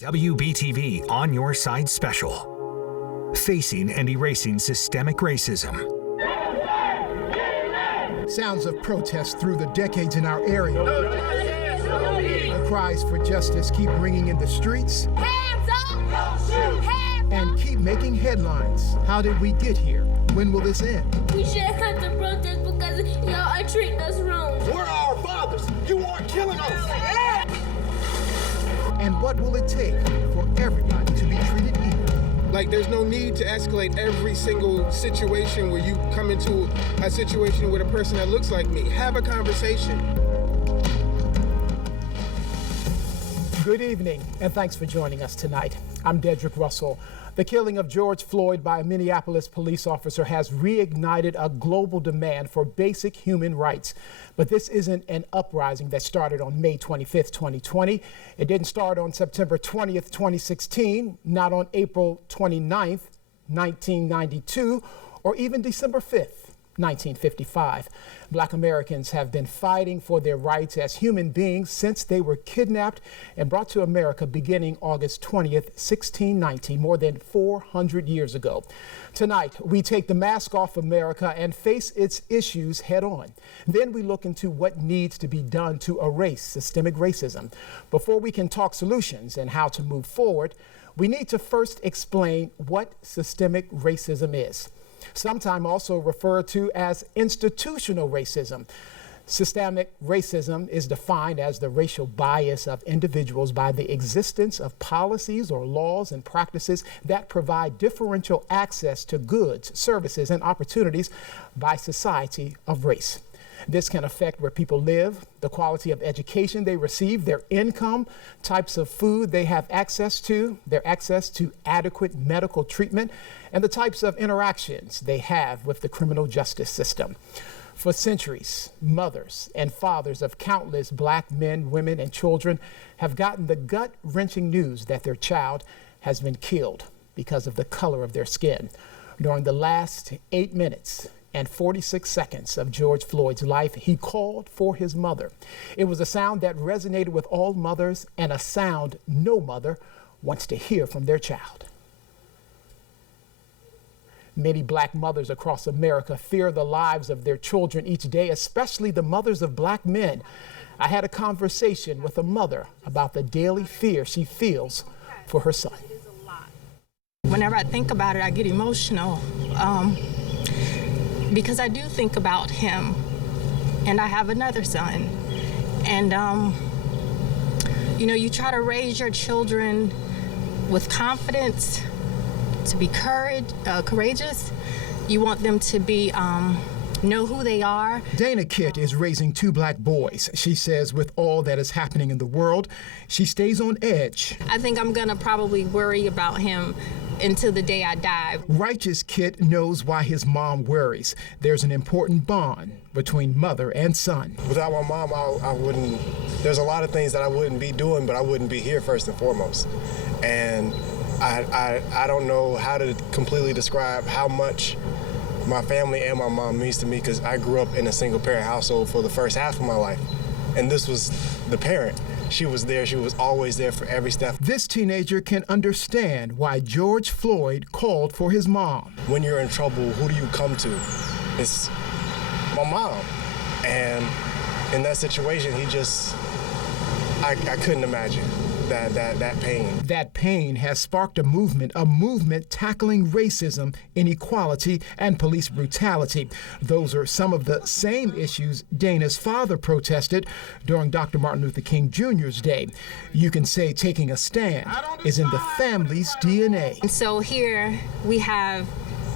WBTV On Your Side Special. Facing and erasing systemic racism. Sounds of protest through the decades in our area. The cries for justice keep ringing in the streets. Hands up! Don't shoot! Hands and keep making headlines. How did we get here? When will this end? We shouldn't have to protest because y'all are treating us wrong. We're our fathers. You are killing us. And what will it take for everybody to be treated equally? Like, there's no need to escalate every single situation where you come into a situation with a person that looks like me. Have a conversation. Good evening, and thanks for joining us tonight. I'm Dedrick Russell. The killing of George Floyd by a Minneapolis police officer has reignited a global demand for basic human rights. But this isn't an uprising that started on May 25th, 2020. It didn't start on September 20th, 2016, not on April 29th, 1992, or even December 5th. 1955. Black Americans have been fighting for their rights as human beings since they were kidnapped and brought to America beginning August 20th, 1619, more than 400 years ago. Tonight, we take the mask off America and face its issues head on. Then we look into what needs to be done to erase systemic racism. Before we can talk solutions and how to move forward, we need to first explain what systemic racism is. Sometimes also referred to as institutional racism. Systemic racism is defined as the racial bias of individuals by the existence of policies or laws and practices that provide differential access to goods, services, and opportunities by society of race. This can affect where people live, the quality of education they receive, their income, types of food they have access to, their access to adequate medical treatment, and the types of interactions they have with the criminal justice system. For centuries, mothers and fathers of countless black men, women, and children have gotten the gut-wrenching news that their child has been killed because of the color of their skin. During the last 8 minutes and 46 seconds of George Floyd's life, he called for his mother. It was a sound that resonated with all mothers and a sound no mother wants to hear from their child. Many black mothers across America fear the lives of their children each day, especially the mothers of black men. I had a conversation with a mother about the daily fear she feels for her son. Whenever I think about it, I get emotional because I do think about him, and I have another son. And, you know, you try to raise your children with confidence, to be courageous. You want them to be know who they are. Dana Kitt is raising 2 black boys. She says with all that is happening in the world, she stays on edge. I think I'm gonna probably worry about him until the day I die. Righteous Kitt knows why his mom worries. There's an important bond between mother and son. Without my mom, I wouldn't, there's a lot of things that I wouldn't be doing, but I wouldn't be here first and foremost. And I don't know how to completely describe how much my family and my mom means to me, because I grew up in a single parent household for the first half of my life. And this was the parent. She was there. She was always there for every step. This teenager can understand why George Floyd called for his mom. When you're in trouble, who do you come to? It's my mom. And in that situation, he just, I couldn't imagine that pain. That pain has sparked a movement tackling racism, inequality, and police brutality. Those are some of the same issues Dana's father protested during Dr. Martin Luther King Jr.'s day. You can say taking a stand is in the family's DNA. And so here we have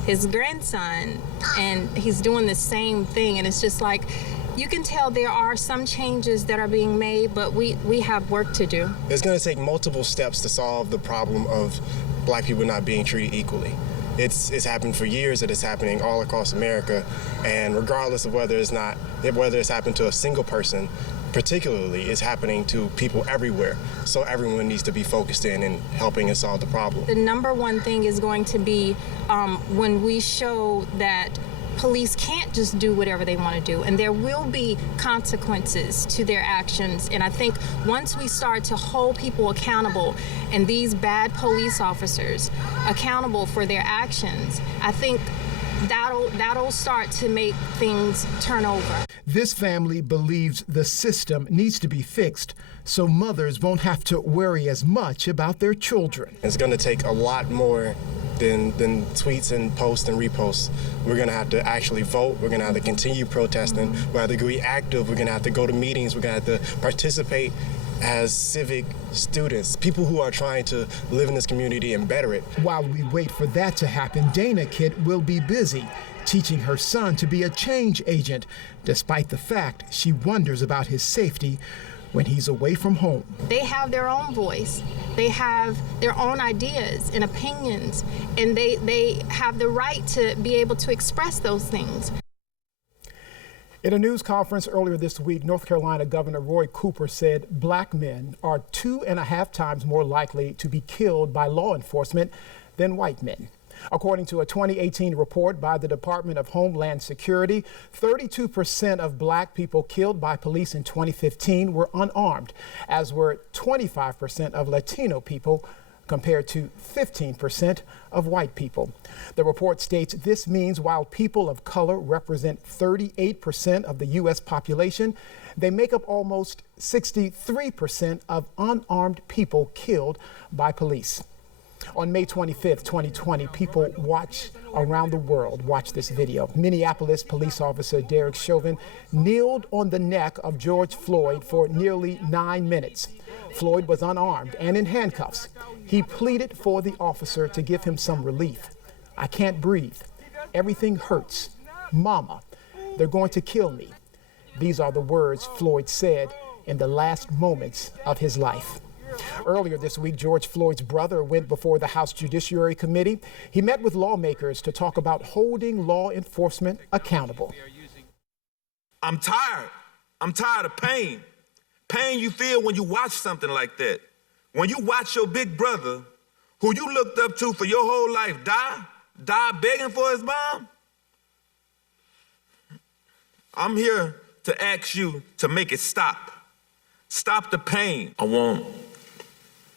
his grandson, and he's doing the same thing, and it's just like, you can tell there are some changes that are being made, but we have work to do. It's going to take multiple steps to solve the problem of black people not being treated equally. It's happened for years, and it's happening all across America, and regardless of whether it's happened to a single person, particularly, it's happening to people everywhere. So everyone needs to be focused in helping us solve the problem. The number one thing is going to be when we show that police can't just do whatever they want to do, and there will be consequences to their actions. And I think once we start to hold people accountable, and these bad police officers accountable for their actions, I think that'll start to make things turn over. This family believes the system needs to be fixed so mothers won't have to worry as much about their children. It's going to take a lot more than tweets and posts and reposts. We're going to have to actually vote. We're going to have to continue protesting. We're going to have to be active. We're going to have to go to meetings. We're going to have to participate as civic students, people who are trying to live in this community and better it. While we wait for that to happen, Dana Kit will be busy teaching her son to be a change agent, despite the fact she wonders about his safety when he's away from home. They have their own voice. They have their own ideas and opinions, and they have the right to be able to express those things. In a news conference earlier this week, North Carolina Governor Roy Cooper said black men are 2.5 times more likely to be killed by law enforcement than white men. According to a 2018 report by the Department of Homeland Security, 32% of black people killed by police in 2015 were unarmed, as were 25% of Latino people, compared to 15% of white people. The report states this means while people of color represent 38% of the U.S. population, they make up almost 63% of unarmed people killed by police. On May 25th, 2020, people around the world watched this video. Minneapolis police officer Derek Chauvin kneeled on the neck of George Floyd for nearly 9 minutes. Floyd was unarmed and in handcuffs. He pleaded for the officer to give him some relief. "I can't breathe. Everything hurts. Mama, they're going to kill me." These are the words Floyd said in the last moments of his life. Earlier this week, George Floyd's brother went before the House Judiciary Committee. He met with lawmakers to talk about holding law enforcement accountable. I'm tired. I'm tired of pain. Pain you feel when you watch something like that. When you watch your big brother, who you looked up to for your whole life, die begging for his mom. I'm here to ask you to make it stop. Stop the pain. I want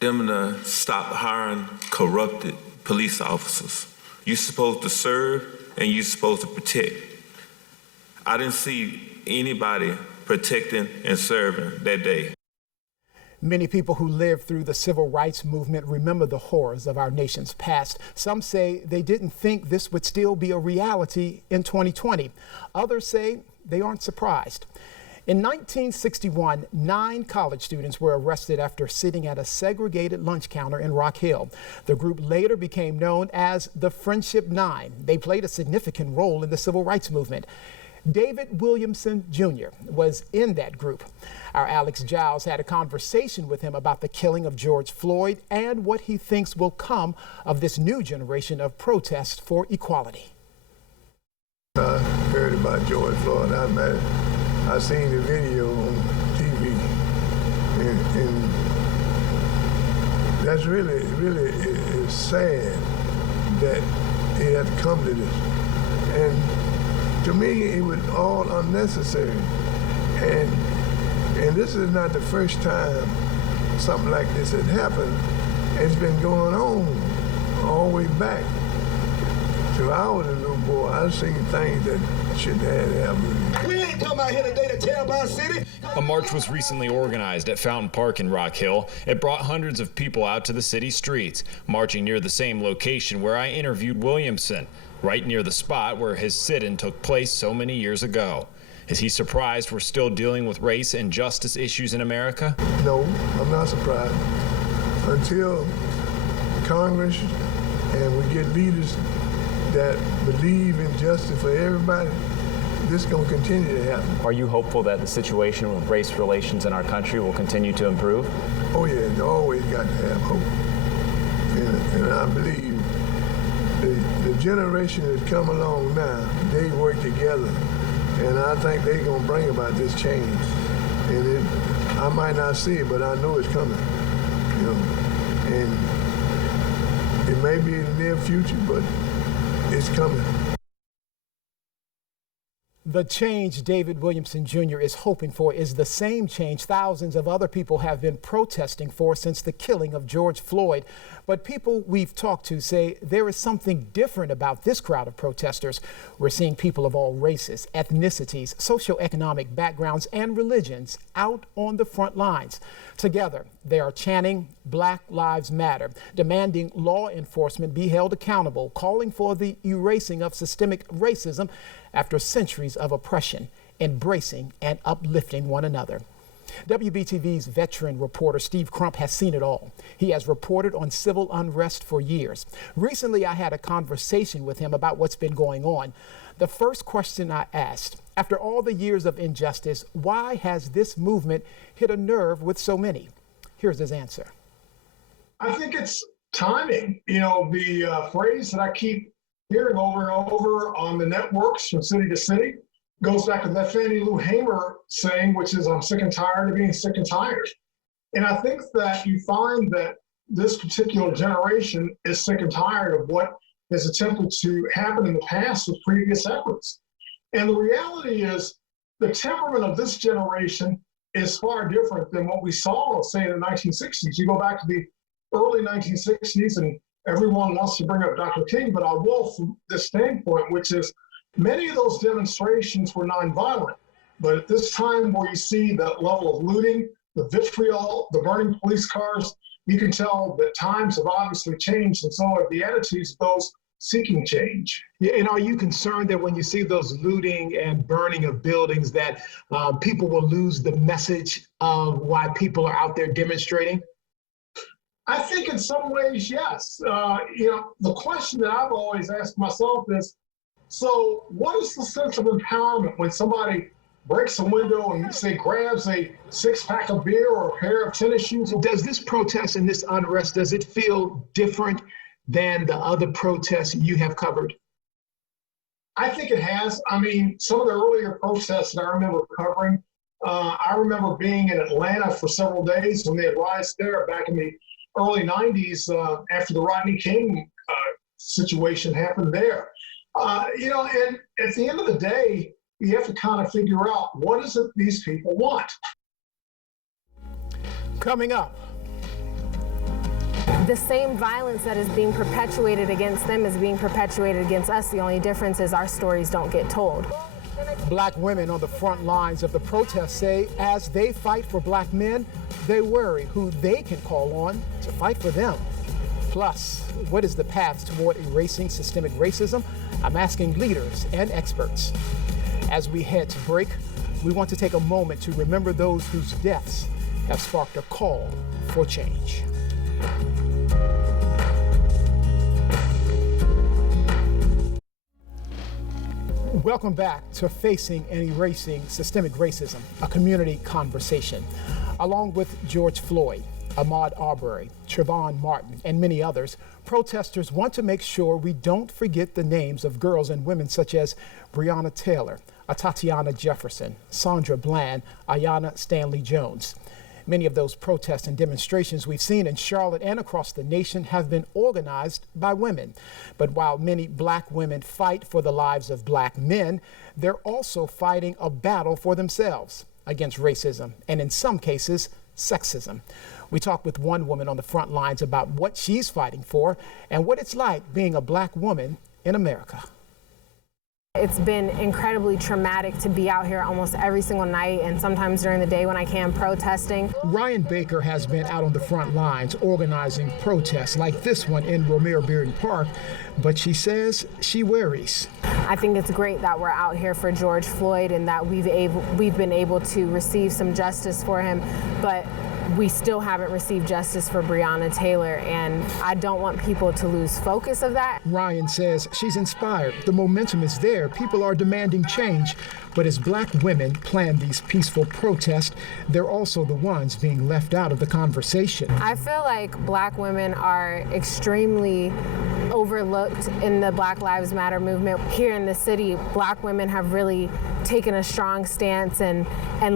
them to stop hiring corrupted police officers. You're supposed to serve and you're supposed to protect. I didn't see anybody protecting and serving that day. Many people who lived through the civil rights movement remember the horrors of our nation's past. Some say they didn't think this would still be a reality in 2020. Others say they aren't surprised. In 1961, 9 college students were arrested after sitting at a segregated lunch counter in Rock Hill. The group later became known as the Friendship Nine. They played a significant role in the civil rights movement. David Williamson Jr. was in that group. Our Alex Giles had a conversation with him about the killing of George Floyd and what he thinks will come of this new generation of protests for equality. I heard about George Floyd. I seen the video on TV, and that's really it's sad that it had come to this. And to me, it was all unnecessary. And this is not the first time something like this had happened. It's been going on all the way back. So I was a little boy, I've seen things that shouldn't have happened. We ain't come out here today to tear up our city. A march was recently organized at Fountain Park in Rock Hill. It brought hundreds of people out to the city streets, marching near the same location where I interviewed Williamson, right near the spot where his sit-in took place so many years ago. Is he surprised we're still dealing with race and justice issues in America? No, I'm not surprised. Until Congress and we get leaders that believe in justice for everybody, this is going to continue to happen. Are you hopeful that the situation with race relations in our country will continue to improve? Oh yeah, you always got to have hope. And I believe the generation that's come along now, they work together. And I think they're going to bring about this change. And I might not see it, but I know it's coming. You know, and it may be in the near future, but it's coming. The change David Williamson Jr. is hoping for is the same change thousands of other people have been protesting for since the killing of George Floyd. But people we've talked to say there is something different about this crowd of protesters. We're seeing people of all races, ethnicities, socioeconomic backgrounds, and religions out on the front lines. Together, they are chanting Black Lives Matter, demanding law enforcement be held accountable, calling for the erasing of systemic racism after centuries of oppression, embracing and uplifting one another. WBTV's veteran reporter Steve Crump has seen it all. He has reported on civil unrest for years. Recently, I had a conversation with him about what's been going on. The first question I asked, after all the years of injustice, why has this movement hit a nerve with so many? Here's his answer. I think it's timing. You know, the phrase that I keep hearing over and over on the networks from city to city goes back to that Fannie Lou Hamer saying, which is, I'm sick and tired of being sick and tired. And I think that you find that this particular generation is sick and tired of what has attempted to happen in the past with previous efforts. And the reality is the temperament of this generation is far different than what we saw, say, in the 1960s. You go back to the early 1960s and everyone wants to bring up Dr. King, but I will from this standpoint, which is many of those demonstrations were nonviolent. But at this time where you see that level of looting, the vitriol, the burning police cars, you can tell that times have obviously changed, and so have the attitudes of those seeking change. Yeah, and are you concerned that when you see those looting and burning of buildings that people will lose the message of why people are out there demonstrating? I think in some ways, yes. You know, the question that I've always asked myself is, so what is the sense of empowerment when somebody breaks a window and, say, grabs a six-pack of beer or a pair of tennis shoes? Does this protest and this unrest, does it feel different than the other protests you have covered? I think it has. I mean, some of the earlier protests that I remember covering, I remember being in Atlanta for several days when they had riots there back in the early 90s after the Rodney King situation happened there. You know, and at the end of the day, you have to kind of figure out what is it these people want. Coming up. The same violence that is being perpetuated against them is being perpetuated against us. The only difference is our stories don't get told. Black women on the front lines of the protest say as they fight for black men, they worry who they can call on to fight for them. Plus, what is the path toward erasing systemic racism? I'm asking leaders and experts. As we head to break, we want to take a moment to remember those whose deaths have sparked a call for change. Welcome back to Facing and Erasing Systemic Racism, a community conversation. Along with George Floyd, Ahmaud Arbery, Trayvon Martin, and many others, protesters want to make sure we don't forget the names of girls and women such as Breonna Taylor, Tatiana Jefferson, Sandra Bland, Aiyana Stanley Jones. Many of those protests and demonstrations we've seen in Charlotte and across the nation have been organized by women. But while many black women fight for the lives of black men, they're also fighting a battle for themselves against racism and, in some cases, sexism. We talked with one woman on the front lines about what she's fighting for and what it's like being a black woman in America. It's been incredibly traumatic to be out here almost every single night and sometimes during the day when I can protesting. Ryan Baker has been out on the front lines organizing protests like this one in Romare Bearden Park, but she says she worries. I think it's great that we're out here for George Floyd and that we've been able to receive some justice for him, but we still haven't received justice for Breonna Taylor, and I don't want people to lose focus of that. Ryan says she's inspired. The momentum is there. People are demanding change. But as black women plan these peaceful protests, they're also the ones being left out of the conversation. I feel like black women are extremely overlooked in the Black Lives Matter movement. Here in the city, black women have really taken a strong stance and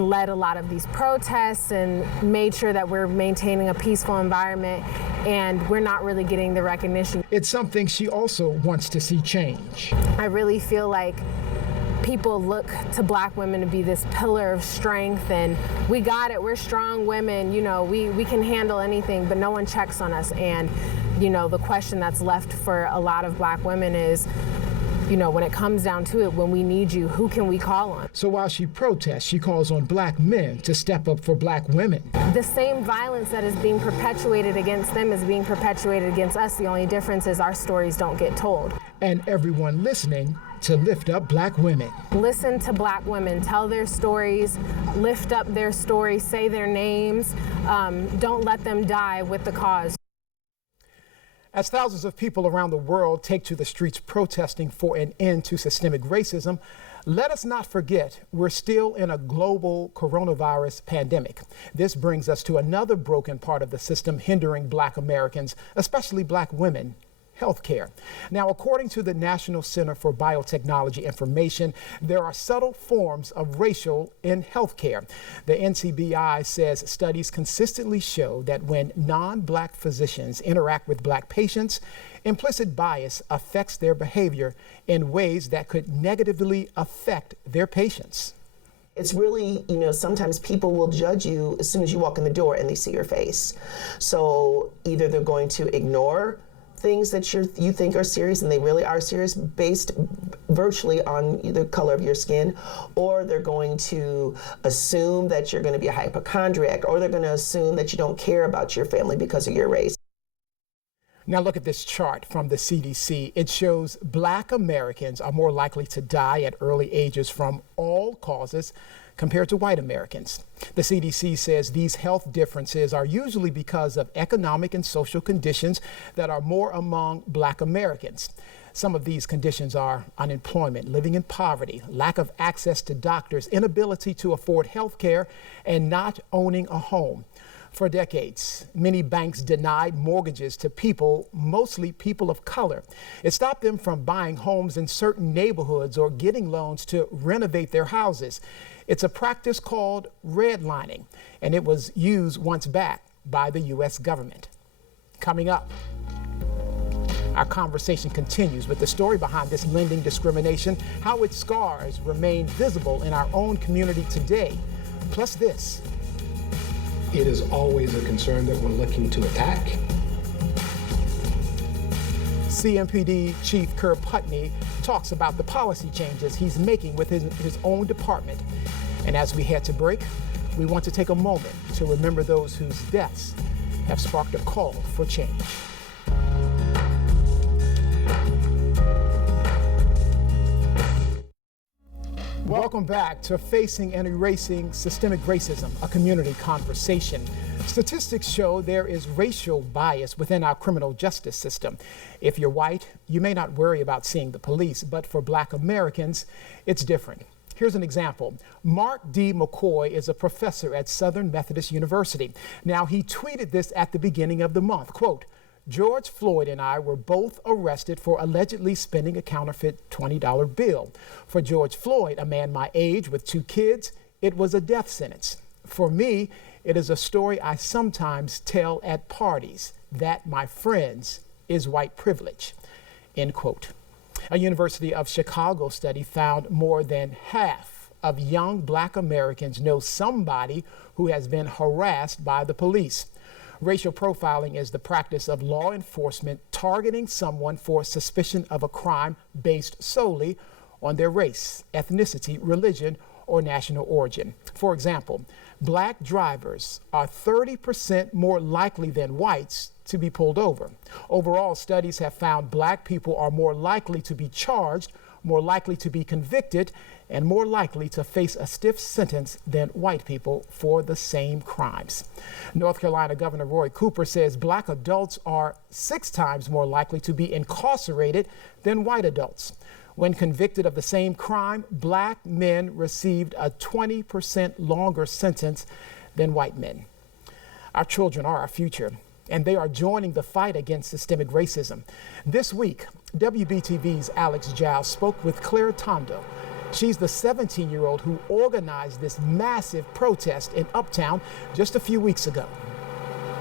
led a lot of these protests and made sure that we're maintaining a peaceful environment, and we're not really getting the recognition. It's something she also wants to see change. I really feel like people look to Black women to be this pillar of strength, and we got it, we're strong women, you know, we can handle anything, but no one checks on us. And, you know, the question that's left for a lot of Black women is, you know, when it comes down to it, when we need you, who can we call on? So while she protests, she calls on Black men to step up for Black women. The same violence that is being perpetuated against them is being perpetuated against us. The only difference is our stories don't get told. And everyone listening to lift up Black women. Listen to Black women, tell their stories, lift up their stories, say their names. Don't let them die with the cause. As thousands of people around the world take to the streets protesting for an end to systemic racism, let us not forget we're still in a global coronavirus pandemic. This brings us to another broken part of the system hindering Black Americans, especially Black women. Healthcare. Now, according to the National Center for Biotechnology Information, there are subtle forms of racial in healthcare. The NCBI says studies consistently show that when non-Black physicians interact with Black patients, implicit bias affects their behavior in ways that could negatively affect their patients. It's really, you know, sometimes people will judge you as soon as you walk in the door and they see your face. So either they're going to ignore things that you think are serious, and they really are serious, based virtually on the color of your skin, or they're going to assume that you're going to be a hypochondriac, or they're going to assume that you don't care about your family because of your race. Now look at this chart from the CDC. It shows Black Americans are more likely to die at early ages from all causes compared to white Americans. The CDC says these health differences are usually because of economic and social conditions that are more among Black Americans. Some of these conditions are unemployment, living in poverty, lack of access to doctors, inability to afford health care, and not owning a home. For decades, many banks denied mortgages to people, mostly people of color. It stopped them from buying homes in certain neighborhoods or getting loans to renovate their houses. It's a practice called redlining, and it was used once back by the U.S. government. Coming up, our conversation continues with the story behind this lending discrimination, how its scars remain visible in our own community today. Plus this. It is always a concern that we're looking to attack. CMPD Chief Kerr Putney talks about the policy changes he's making with his own department. And as we head to break, we want to take a moment to remember those whose deaths have sparked a call for change. Welcome back to Facing and Erasing Systemic Racism, a community conversation. Statistics show there is racial bias within our criminal justice system. If you're white, you may not worry about seeing the police, but for Black Americans, it's different. Here's an example. Mark D. McCoy is a professor at Southern Methodist University. Now, he tweeted this at the beginning of the month, quote, "George Floyd and I were both arrested for allegedly spending a counterfeit $20 bill. For George Floyd, a man my age with 2 kids, it was a death sentence. For me, it is a story I sometimes tell at parties. That, my friends, is white privilege," end quote. A University of Chicago study found more than half of young Black Americans know somebody who has been harassed by the police. Racial profiling is the practice of law enforcement targeting someone for suspicion of a crime based solely on their race, ethnicity, religion, or national origin. For example, Black drivers are 30% more likely than whites to be pulled over. Overall, studies have found Black people are more likely to be charged, more likely to be convicted, and more likely to face a stiff sentence than white people for the same crimes. North Carolina Governor Roy Cooper says Black adults are 6 times more likely to be incarcerated than white adults. When convicted of the same crime, Black men received a 20% longer sentence than white men. Our children are our future, and they are joining the fight against systemic racism. This week, WBTV's Alex Giles spoke with Claire Tondo. She's the 17-year-old who organized this massive protest in Uptown just a few weeks ago.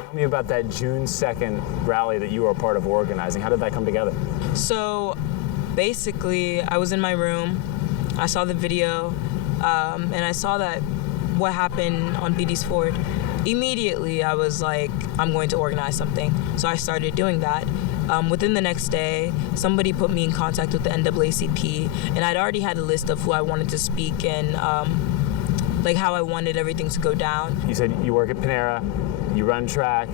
Tell me about that June 2nd rally that you were a part of organizing. How did that come together? So basically, I was in my room I saw the video, and I saw that what happened on Beatties Ford. Immediately, I was like, I'm going to organize something. So I started doing that. Within the next day, somebody put me in contact with the NAACP, and I'd already had a list of who I wanted to speak and like how I wanted everything to go down. You said you work at Panera, you run track,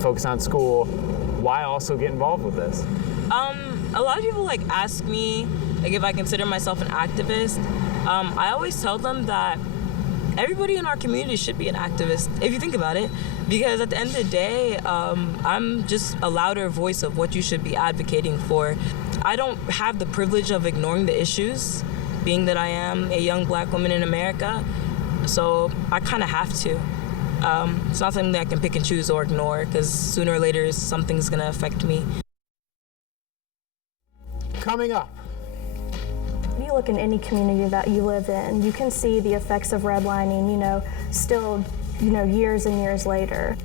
focus on school. Why also get involved with this? A lot of people like ask me like if I consider myself an activist. I always tell them that everybody in our community should be an activist, if you think about it, because at the end of the day, I'm just a louder voice of what you should be advocating for. I don't have the privilege of ignoring the issues, being that I am a young black woman in America, so I kind of have to. It's not something that I can pick and choose or ignore, because sooner or later something's gonna affect me. Coming up. If you look in any community that you live in, you can see the effects of redlining, still, years and years later.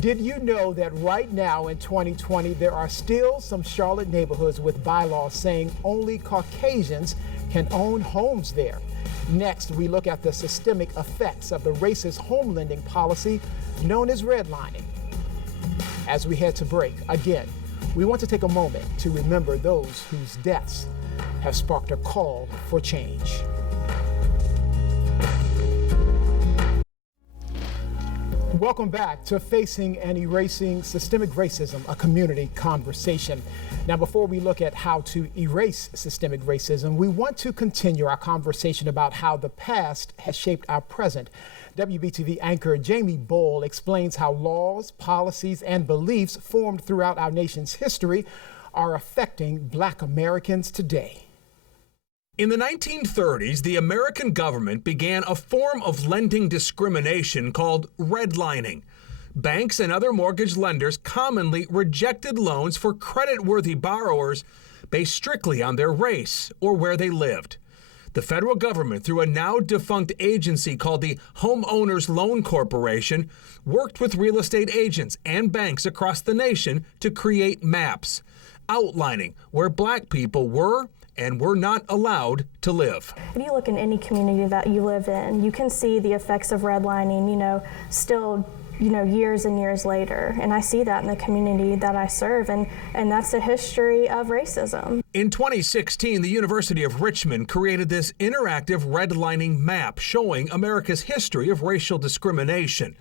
Did you know that right now in 2020, there are still some Charlotte neighborhoods with bylaws saying only Caucasians can own homes there? Next, we look at the systemic effects of the racist home lending policy known as redlining. As we head to break, again, we want to take a moment to remember those whose deaths have sparked a call for change. Welcome back to Facing and Erasing Systemic Racism, a community conversation. Now, before we look at how to erase systemic racism, we want to continue our conversation about how the past has shaped our present. WBTV anchor Jamie Bowl explains how laws, policies, and beliefs formed throughout our nation's history are affecting Black Americans today. In the 1930s, the American government began a form of lending discrimination called redlining. Banks and other mortgage lenders commonly rejected loans for credit-worthy borrowers based strictly on their race or where they lived. The federal government, through a now-defunct agency called the Homeowners Loan Corporation, worked with real estate agents and banks across the nation to create maps outlining where Black people were and were not allowed to live. If you look in any community that you live in, you can see the effects of redlining, still, years and years later. And I see that in the community that I serve, and that's the history of racism. In 2016, the University of Richmond created this interactive redlining map showing America's history of racial discrimination.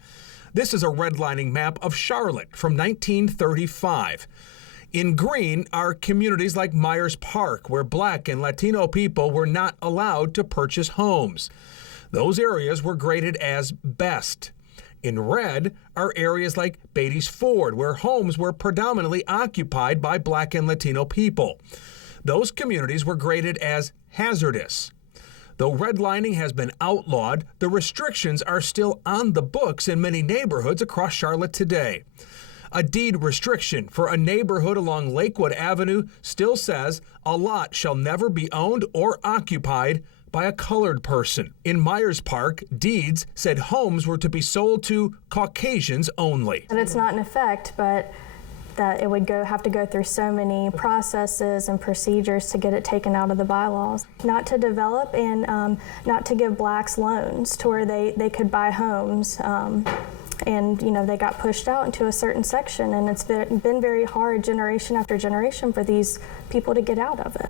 This is a redlining map of Charlotte from 1935. In green are communities like Myers Park, where Black and Latino people were not allowed to purchase homes. Those areas were graded as best. In red are areas like Beatties Ford, where homes were predominantly occupied by Black and Latino people. Those communities were graded as hazardous. Though redlining has been outlawed, the restrictions are still on the books in many neighborhoods across Charlotte today. A deed restriction for a neighborhood along Lakewood Avenue still says a lot shall never be owned or occupied by a colored person. In Myers Park, deeds said homes were to be sold to Caucasians only. And it's not in effect, but that it would have to go through so many processes and procedures to get it taken out of the bylaws. Not to develop and not to give Blacks loans to where they could buy homes. And they got pushed out into a certain section, and it's been very hard generation after generation for these people to get out of it.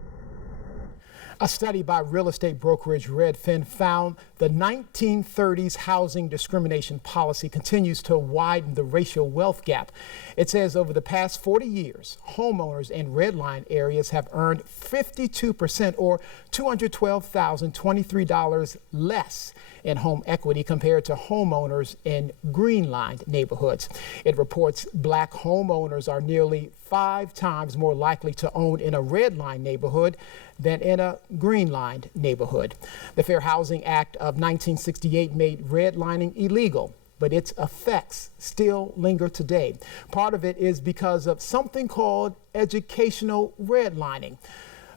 A study by real estate brokerage Redfin found the 1930s housing discrimination policy continues to widen the racial wealth gap. It says over the past 40 years, homeowners in redline areas have earned 52% or $212,023 less in home equity compared to homeowners in green-lined neighborhoods. It reports Black homeowners are nearly 5 times more likely to own in a red-line neighborhood than in a green-lined neighborhood. The Fair Housing Act of 1968 made redlining illegal, but its effects still linger today. Part of it is because of something called educational redlining.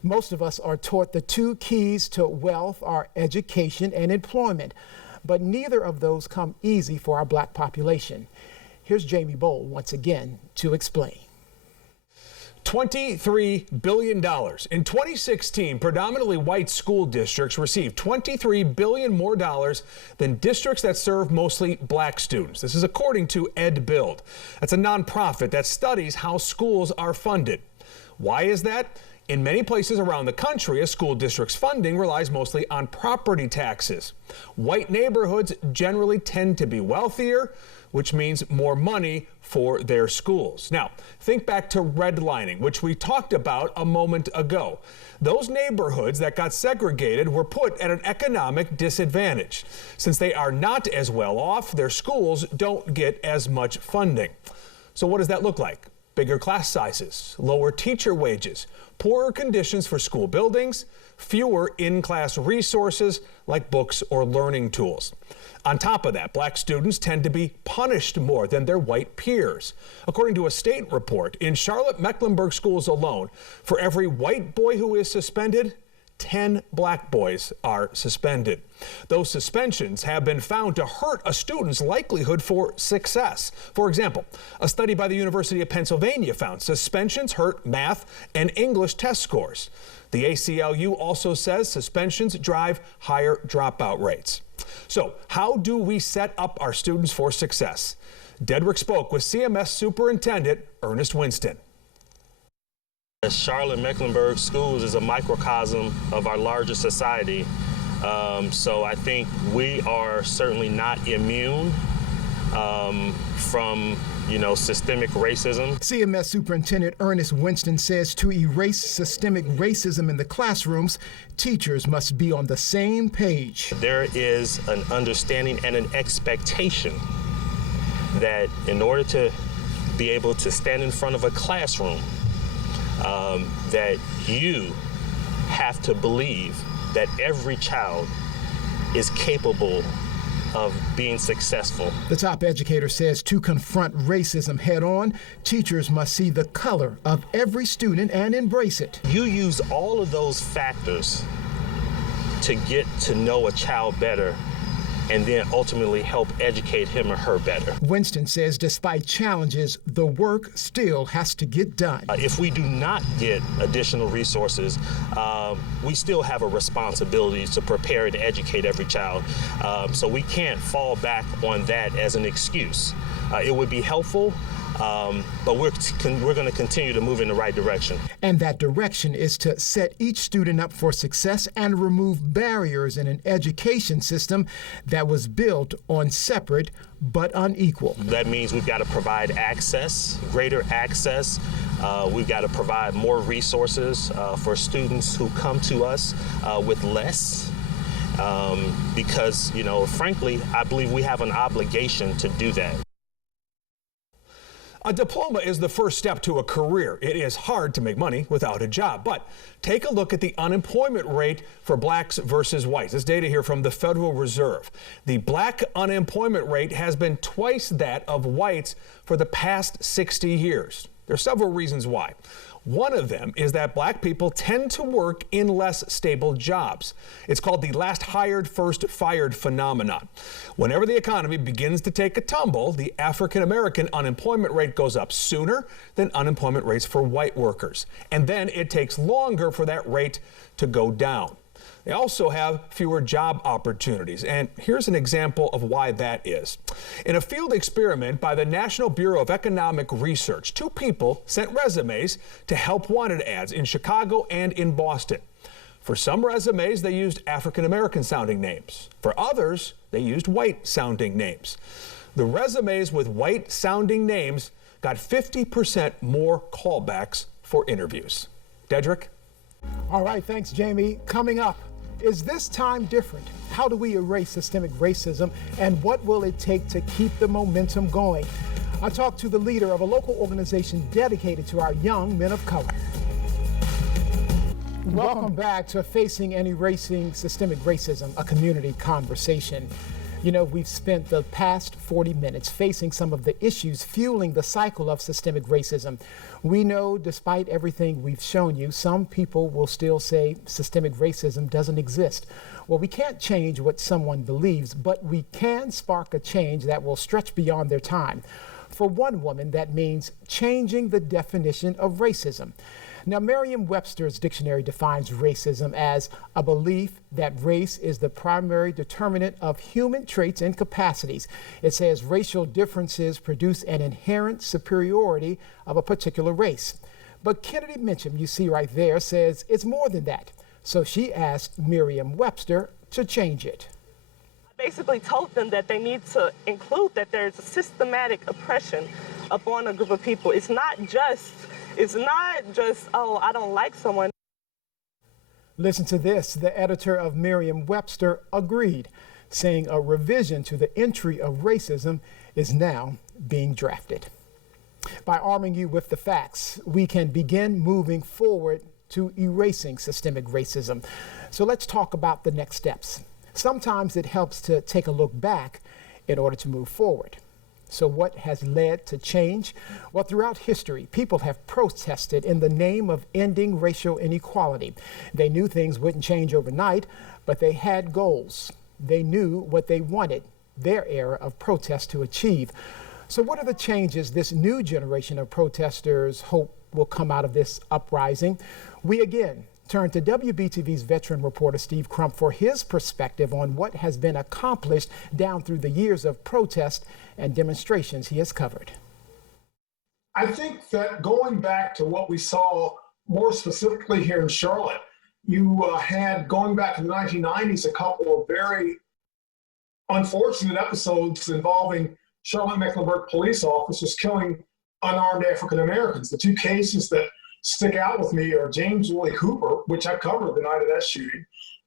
Most of us are taught the 2 keys to wealth are education and employment, but neither of those come easy for our Black population. Here's Jamie Bowl once again to explain. $23 billion. In 2016, predominantly white school districts received $23 billion more dollars than districts that serve mostly black students. This is according to EdBuild. That's a nonprofit that studies how schools are funded. Why is that? In many places around the country, a school district's funding relies mostly on property taxes. White neighborhoods generally tend to be wealthier, which means more money for their schools. Now, think back to redlining, which we talked about a moment ago. Those neighborhoods that got segregated were put at an economic disadvantage. Since they are not as well off, their schools don't get as much funding. So what does that look like? Bigger class sizes, lower teacher wages, poorer conditions for school buildings, fewer in-class resources like books or learning tools. On top of that, black students tend to be punished more than their white peers. According to a state report, in Charlotte-Mecklenburg schools alone, for every white boy who is suspended, 10 black boys are suspended. Those suspensions have been found to hurt a student's likelihood for success. For example, a study by the University of Pennsylvania found suspensions hurt math and English test scores. The ACLU also says suspensions drive higher dropout rates. So how do we set up our students for success? Dedrick spoke with CMS Superintendent Ernest Winston. Charlotte-Mecklenburg Schools is a microcosm of our larger society. So I think we are certainly not immune from, systemic racism. CMS Superintendent Ernest Winston says to erase systemic racism in the classrooms, teachers must be on the same page. There is an understanding and an expectation that in order to be able to stand in front of a classroom, that you have to believe that every child is capable of being successful. The top educator says to confront racism head on, teachers must see the color of every student and embrace it. You use all of those factors to get to know a child better and then ultimately help educate him or her better. Winston says despite challenges, the work still has to get done. If we do not get additional resources, we still have a responsibility to prepare and educate every child. So we can't fall back on that as an excuse. It would be helpful, but we're going to continue to move in the right direction. And that direction is to set each student up for success and remove barriers in an education system that was built on separate but unequal. That means we've got to provide access, greater access. We've got to provide more resources for students who come to us with less. Because, frankly, I believe we have an obligation to do that. A diploma is the first step to a career. It is hard to make money without a job. But take a look at the unemployment rate for blacks versus whites. This data here from the Federal Reserve. The black unemployment rate has been twice that of whites for the past 60 years. There are several reasons why. One of them is that black people tend to work in less stable jobs. It's called the last hired, first fired phenomenon. Whenever the economy begins to take a tumble, the African-American unemployment rate goes up sooner than unemployment rates for white workers. And then it takes longer for that rate to go down. They also have fewer job opportunities. And here's an example of why that is. In a field experiment by the National Bureau of Economic Research, 2 people sent resumes to help wanted ads in Chicago and in Boston. For some resumes, they used African-American sounding names. For others, they used white sounding names. The resumes with white sounding names got 50% more callbacks for interviews. Dedrick? All right, thanks, Jamie. Coming up, is this time different? How do we erase systemic racism, and what will it take to keep the momentum going? I talked to the leader of a local organization dedicated to our young men of color. Welcome back to Facing and Erasing Systemic Racism, a community conversation. We've spent the past 40 minutes facing some of the issues fueling the cycle of systemic racism. We know, despite everything we've shown you, some people will still say systemic racism doesn't exist. Well, we can't change what someone believes, but we can spark a change that will stretch beyond their time. For one woman, that means changing the definition of racism. Now, Merriam-Webster's dictionary defines racism as a belief that race is the primary determinant of human traits and capacities. It says racial differences produce an inherent superiority of a particular race. But Kennedy Mincham, you see right there, says it's more than that. So she asked Merriam-Webster to change it. I basically told them that they need to include that there's a systematic oppression upon a group of people. It's not just, oh, I don't like someone. Listen to this. The editor of Merriam-Webster agreed, saying a revision to the entry of racism is now being drafted. By arming you with the facts, we can begin moving forward to erasing systemic racism. So let's talk about the next steps. Sometimes it helps to take a look back in order to move forward. So what has led to change? Well, throughout history, people have protested in the name of ending racial inequality. They knew things wouldn't change overnight, but they had goals. They knew what they wanted their era of protest to achieve. So what are the changes this new generation of protesters hope will come out of this uprising? We again turn to WBTV's veteran reporter Steve Crump for his perspective on what has been accomplished down through the years of protest and demonstrations he has covered. I think that going back to what we saw more specifically here in Charlotte, you had, going back to the 1990s, a couple of very unfortunate episodes involving Charlotte-Mecklenburg police officers killing unarmed African Americans. The two cases that stick out with me are James Willie Cooper, which I covered the night of that shooting,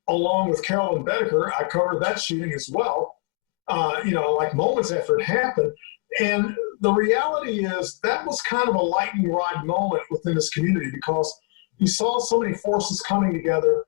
along with Carolyn Bedeker. I covered that shooting as well, like moments after it happened. And the reality is that was kind of a lightning rod moment within this community because you saw so many forces coming together,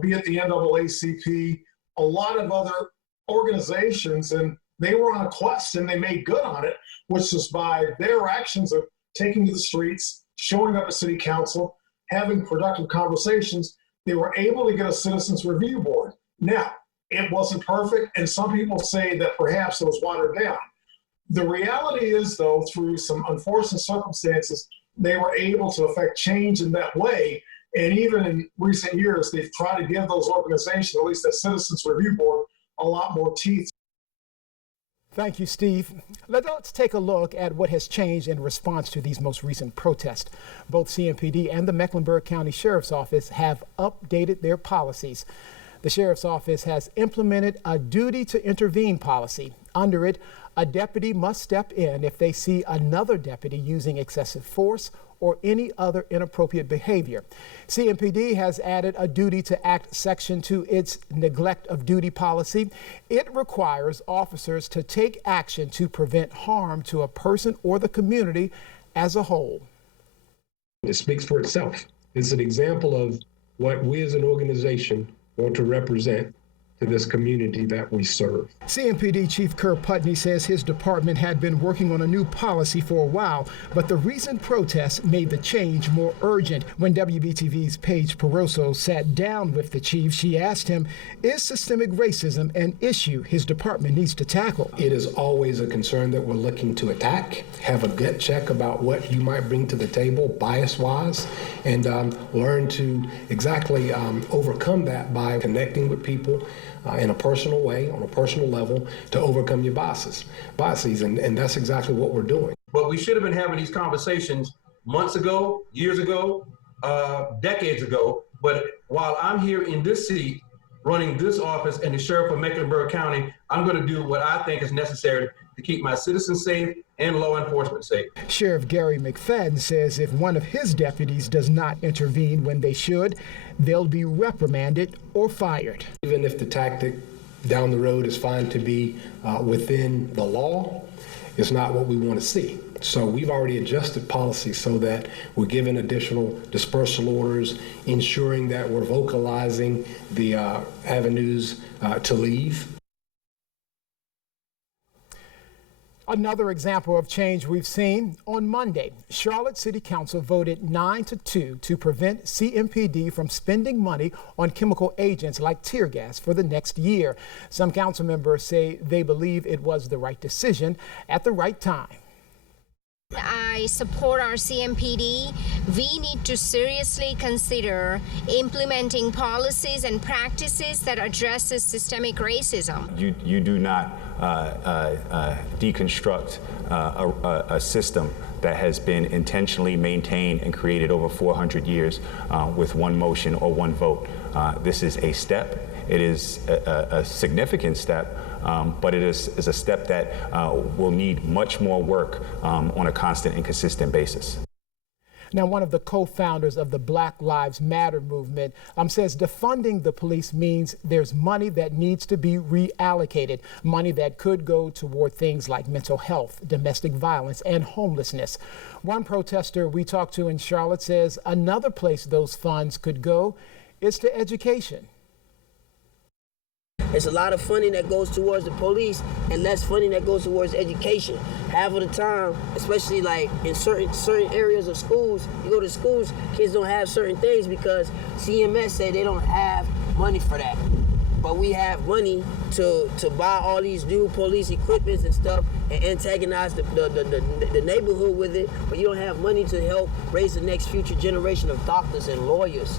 be it the NAACP, a lot of other organizations, and they were on a quest and they made good on it, which is by their actions of taking to the streets, showing up at city council, having productive conversations, they were able to get a citizens review board. Now, it wasn't perfect, and some people say that perhaps it was watered down. The reality is, though, through some unfortunate circumstances, they were able to affect change in that way. And even in recent years, they've tried to give those organizations, at least that citizens review board, a lot more teeth. Thank you, Steve. Let's take a look at what has changed in response to these most recent protests. Both CMPD and the Mecklenburg County Sheriff's Office have updated their policies. The Sheriff's Office has implemented a duty to intervene policy. Under it, a deputy must step in if they see another deputy using excessive force or any other inappropriate behavior. CMPD has added a duty to act section to its neglect of duty policy. It requires officers to take action to prevent harm to a person or the community as a whole. It speaks for itself. It's an example of what we as an organization want to represent to this community that we serve. CMPD Chief Kerr Putney says his department had been working on a new policy for a while, but the recent protests made the change more urgent. When WBTV's Paige Peroso sat down with the chief, she asked him, is systemic racism an issue his department needs to tackle? It is always a concern that we're looking to attack, have a gut check about what you might bring to the table bias-wise, and learn to exactly overcome that by connecting with people in a personal way, on a personal level, to overcome your biases, and that's exactly what we're doing. But we should have been having these conversations months ago, years ago, decades ago. But while I'm here in this seat, running this office and the Sheriff of Mecklenburg County, I'm going to do what I think is necessary to keep my citizens safe and law enforcement safe. Sheriff Gary McFadden says if one of his deputies does not intervene when they should, they'll be reprimanded or fired. Even if the tactic down the road is found to be within the law, it's not what we want to see. So we've already adjusted policy so that we're giving additional dispersal orders, ensuring that we're vocalizing the avenues to leave. Another example of change we've seen on Monday, Charlotte City Council voted 9-2 to prevent CMPD from spending money on chemical agents like tear gas for the next year. Some council members say they believe it was the right decision at the right time. I support our CMPD. We need to seriously consider implementing policies and practices that addresses systemic racism. You do not deconstruct a system that has been intentionally maintained and created over 400 years with one motion or one vote. This is a step. It is a significant step, but it is a step that will need much more work on a constant and consistent basis. Now, one of the co-founders of the Black Lives Matter movement says defunding the police means there's money that needs to be reallocated, money that could go toward things like mental health, domestic violence, and homelessness. One protester we talked to in Charlotte says another place those funds could go is to education. It's a lot of funding that goes towards the police and less funding that goes towards education. Half of the time, especially like in certain areas of schools, you go to schools, kids don't have certain things because CMS said they don't have money for that. But we have money to buy all these new police equipment and stuff and antagonize the neighborhood with it, but you don't have money to help raise the next future generation of doctors and lawyers.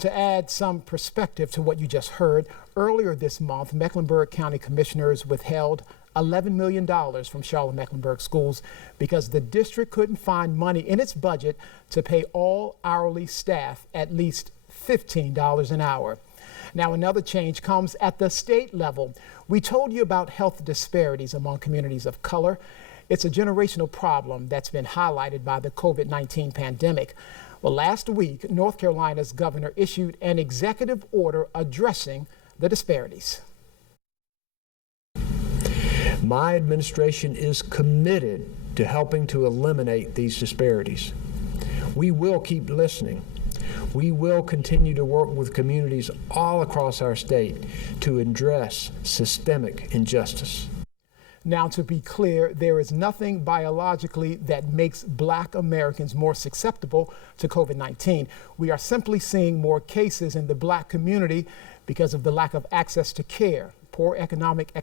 To add some perspective to what you just heard, earlier this month, Mecklenburg County commissioners withheld $11 million from Charlotte-Mecklenburg schools because the district couldn't find money in its budget to pay all hourly staff at least $15 an hour. Now, another change comes at the state level. We told you about health disparities among communities of color. It's a generational problem that's been highlighted by the COVID-19 pandemic. Well, last week, North Carolina's governor issued an executive order addressing the disparities. My administration is committed to helping to eliminate these disparities. We will keep listening. We will continue to work with communities all across our state to address systemic injustice. Now, to be clear, there is nothing biologically that makes Black Americans more susceptible to COVID-19. We are simply seeing more cases in the Black community because of the lack of access to care, poor economic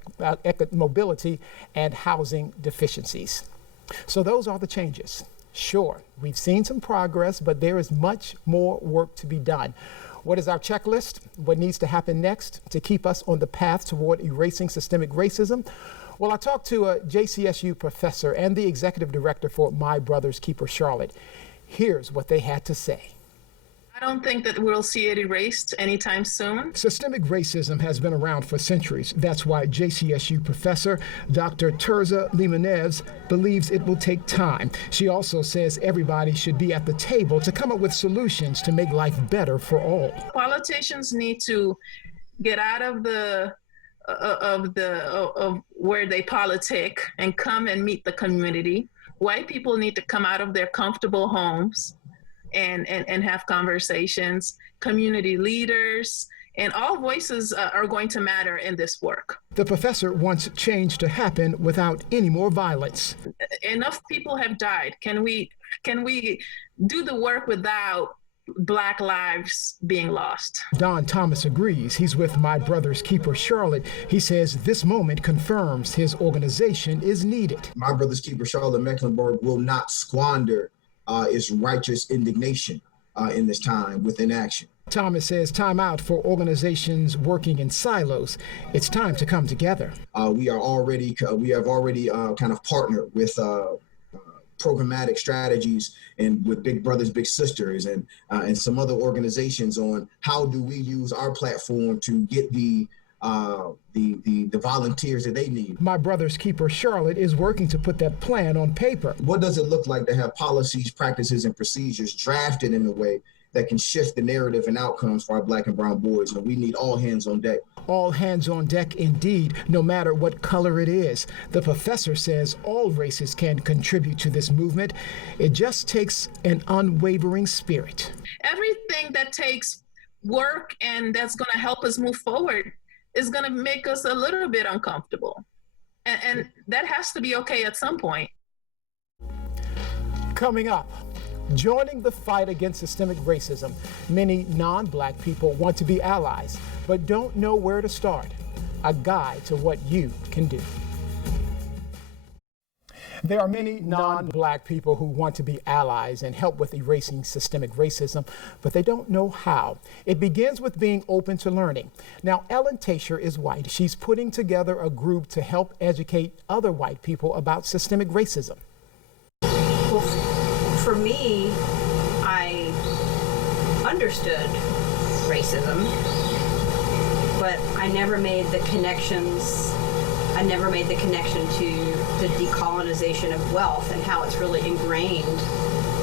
mobility, and housing deficiencies. So those are the changes. Sure, we've seen some progress, but there is much more work to be done. What is our checklist? What needs to happen next to keep us on the path toward erasing systemic racism? Well, I talked to a JCSU professor and the executive director for My Brother's Keeper Charlotte. Here's what they had to say. I don't think that we'll see it erased anytime soon. Systemic racism has been around for centuries. That's why JCSU professor Dr. Terza Limonez believes it will take time. She also says everybody should be at the table to come up with solutions to make life better for all. Politicians need to get out of where they politic and come and meet the community. White people need to come out of their comfortable homes and have conversations. Community leaders and all voices are going to matter in this work. The professor wants change to happen without any more violence. Enough people have died. Can we do the work without Black lives being lost? Don Thomas agrees. He's with My Brother's Keeper Charlotte. He says this moment confirms his organization is needed. My Brother's Keeper Charlotte Mecklenburg will not squander its righteous indignation in this time with inaction. Thomas says time out for organizations working in silos. It's time to come together. We have already kind of partnered with programmatic strategies and with Big Brothers Big Sisters and some other organizations on how do we use our platform to get the volunteers that they need. My Brother's Keeper Charlotte is working to put that plan on paper. What does it look like to have policies, practices, and procedures drafted in a way that can shift the narrative and outcomes for our Black and brown boys? And we need all hands on deck. All hands on deck indeed, no matter what color it is. The professor says all races can contribute to this movement. It just takes an unwavering spirit. Everything that takes work and that's going to help us move forward is going to make us a little bit uncomfortable. And that has to be okay at some point. Coming up, joining the fight against systemic racism, many non-Black people want to be allies, but don't know where to start. A guide to what you can do. There are many non-Black people who want to be allies and help with erasing systemic racism, but they don't know how. It begins with being open to learning. Now, Ellen Tasher is white. She's putting together a group to help educate other white people about systemic racism. Well, for me, I understood racism, but I never made the connections. I never made the connection to the decolonization of wealth and how it's really ingrained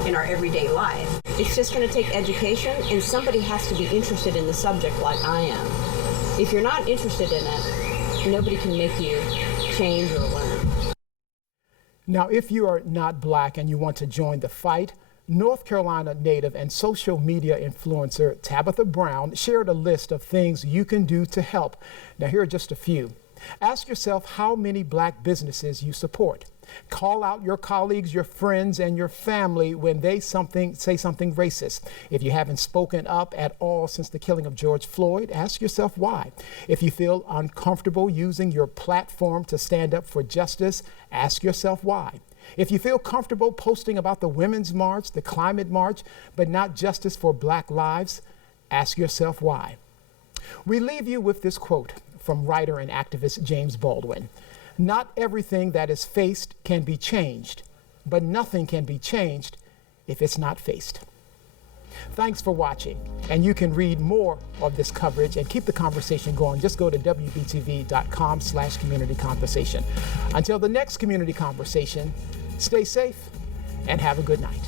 in our everyday life. It's just going to take education, and somebody has to be interested in the subject like I am. If you're not interested in it, nobody can make you change or learn. Now, if you are not Black and you want to join the fight, North Carolina native and social media influencer Tabitha Brown shared a list of things you can do to help. Now, here are just a few. Ask yourself how many Black businesses you support. Call out your colleagues, your friends, and your family when they say something racist. If you haven't spoken up at all since the killing of George Floyd, ask yourself why. If you feel uncomfortable using your platform to stand up for justice, ask yourself why. If you feel comfortable posting about the Women's March, the Climate March, but not justice for Black lives, ask yourself why. We leave you with this quote from writer and activist James Baldwin. Not everything that is faced can be changed, but nothing can be changed if it's not faced. Thanks for watching, and you can read more of this coverage and keep the conversation going. Just go to wbtv.com/community conversation. Until the next community conversation, stay safe and have a good night.